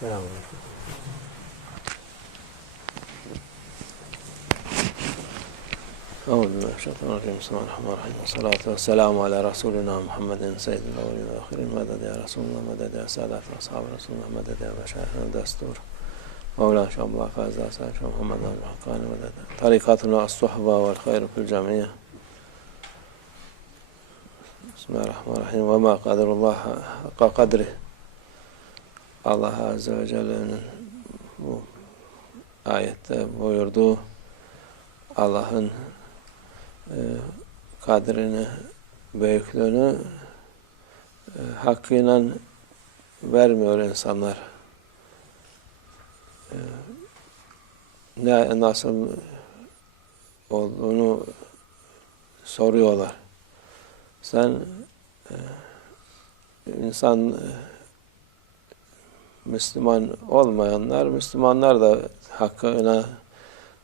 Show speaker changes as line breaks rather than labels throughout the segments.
Selamünaleyküm. أعوذ بالله من الشيطان الرجيم. بسم الله الرحمن الرحيم. والصلاة والسلام على رسولنا محمد سيد الأولين والآخرين مدد يا رسول الله مدد يا سادة أصحاب رسول الله مدد يا مشايخنا الدستور. مولانا شاء الله فاز شاء محمد الحقاني مدد طريقتنا الصحبة والخير في الجمعية بسم الله الرحمن الرحيم. وما قدر الله حق قدره. Allah Azze ve Celle'nin bu ayette buyurduğu Allah'ın e, kadrini, büyüklüğünü e, hakkıyla vermiyor insanlar. E, ne nasıl olduğunu soruyorlar. Sen e, insan e, Müslüman olmayanlar, Müslümanlar da hakkına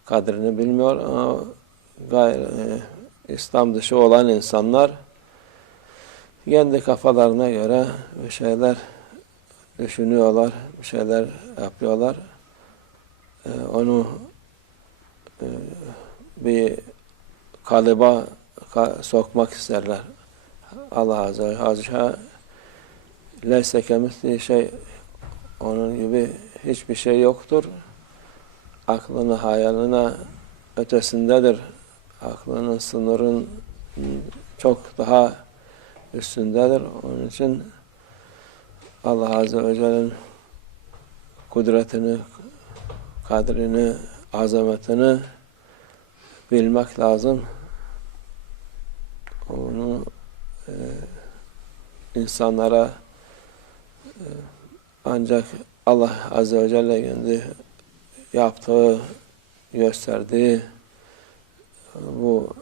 kadrini bilmiyor ama gayri, e, İslam dışı olan insanlar kendi kafalarına göre bir şeyler düşünüyorlar, bir şeyler yapıyorlar. E, onu e, bir kalıba ka- sokmak isterler. Allah Azze ve Celle leyse kemisli şey onun gibi hiçbir şey yoktur. Aklını, hayaline ötesindedir. Aklının sınırın çok daha üstündedir. Onun için Allah Azze ve Celle'nin kudretini, kadrini, azametini bilmek lazım. Onu e, insanlara e, ancak Allah Azze ve Celle kendi yaptığı, gösterdiği bu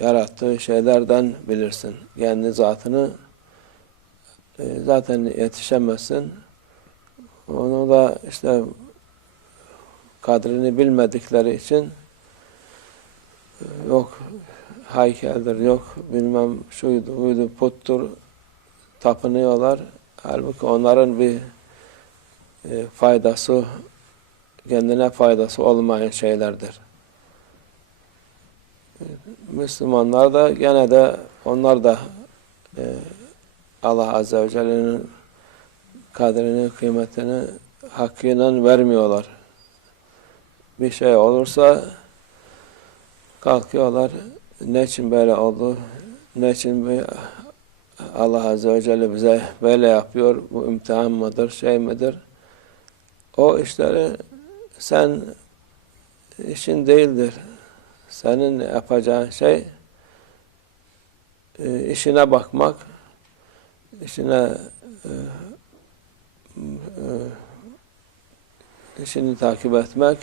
yarattığı şeylerden bilirsin. Kendi zatını e, zaten yetişemezsin. Onu da işte kadrini bilmedikleri için e, yok heykeldir, yok bilmem şuydu, buydu, puttur tapınıyorlar. Halbuki onların bir e, faydası, kendine faydası olmayan şeylerdir. Müslümanlar da gene de onlar da e, Allah Azze ve Celle'nin kadrini, kıymetini hakkıyla vermiyorlar. Bir şey olursa kalkıyorlar. Ne için böyle oldu? Ne için bir Allah Azze ve Celle bize böyle yapıyor, bu imtihan mıdır, şey midir? O işleri sen işin değildir. Senin yapacağın şey e, işine bakmak, işine e, e, işini takip etmek,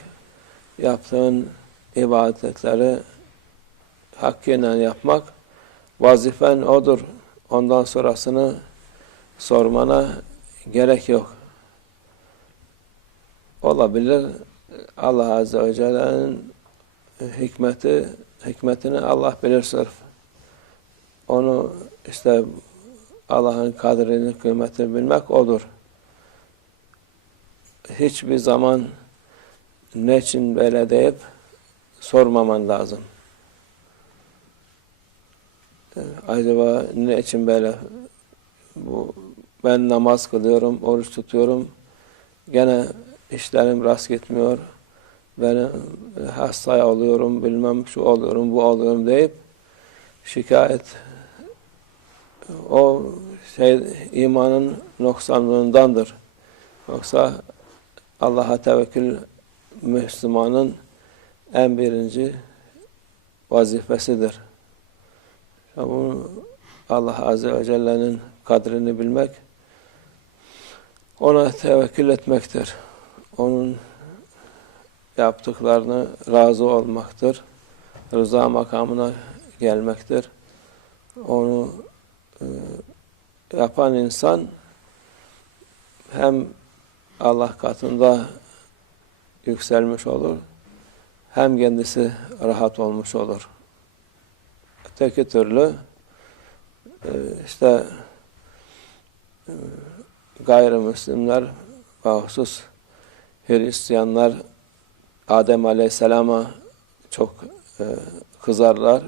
yaptığın ibadetleri hakkıyla yapmak, vazifen odur. Ondan sonrasını sormana gerek yok. Olabilir. Allah Azze ve Celle'nin hikmeti, hikmetini Allah bilir sırf. Onu işte Allah'ın kadrini, kıymetini bilmek odur. Hiçbir zaman ne için böyle deyip sormaman lazım acaba ne için böyle bu ben namaz kılıyorum, oruç tutuyorum. Gene işlerim rast gitmiyor. Ben hasta oluyorum, bilmem şu oluyorum, bu oluyorum deyip şikayet o şey imanın noksanlığındandır. Yoksa Allah'a tevekkül Müslümanın en birinci vazifesidir. Bunu Allah Azze ve Celle'nin kadrini bilmek, ona tevekkül etmektir. Onun yaptıklarını razı olmaktır. Rıza makamına gelmektir. Onu e, yapan insan hem Allah katında yükselmiş olur, hem kendisi rahat olmuş olur. Öteki türlü e, işte e, gayrimüslimler Bahusus Hristiyanlar Adem Aleyhisselam'a çok e, kızarlar.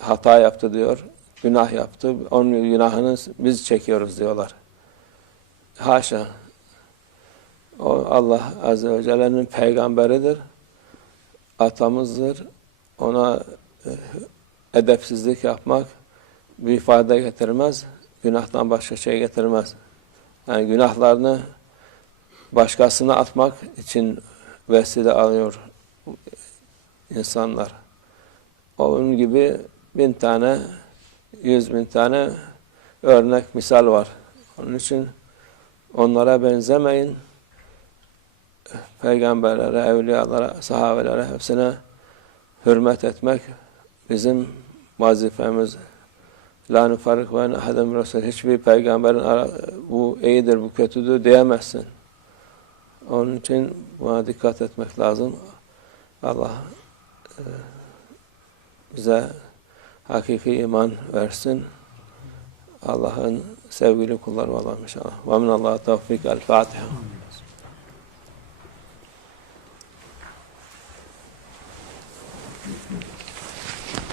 Hata yaptı diyor. Günah yaptı. Onun günahını biz çekiyoruz diyorlar. Haşa. O Allah Azze ve Celle'nin peygamberidir. Atamızdır. Ona edepsizlik yapmak bir fayda getirmez. Günahtan başka şey getirmez. Yani günahlarını başkasına atmak için vesile alıyor insanlar. Onun gibi bin tane, yüz bin tane örnek misal var. Onun için onlara benzemeyin. Peygamberlere, evliyalara, sahabelere hepsine hürmet etmek bizim vazifemiz. La nufarrik ve ahadem resul. Hiçbir peygamberin bu iyidir, bu kötüdür diyemezsin. Onun için buna dikkat etmek lazım. Allah e, bize hakiki iman versin. Allah'ın sevgili kulları olalım inşallah. Ve minallah tevfik. El Fatiha.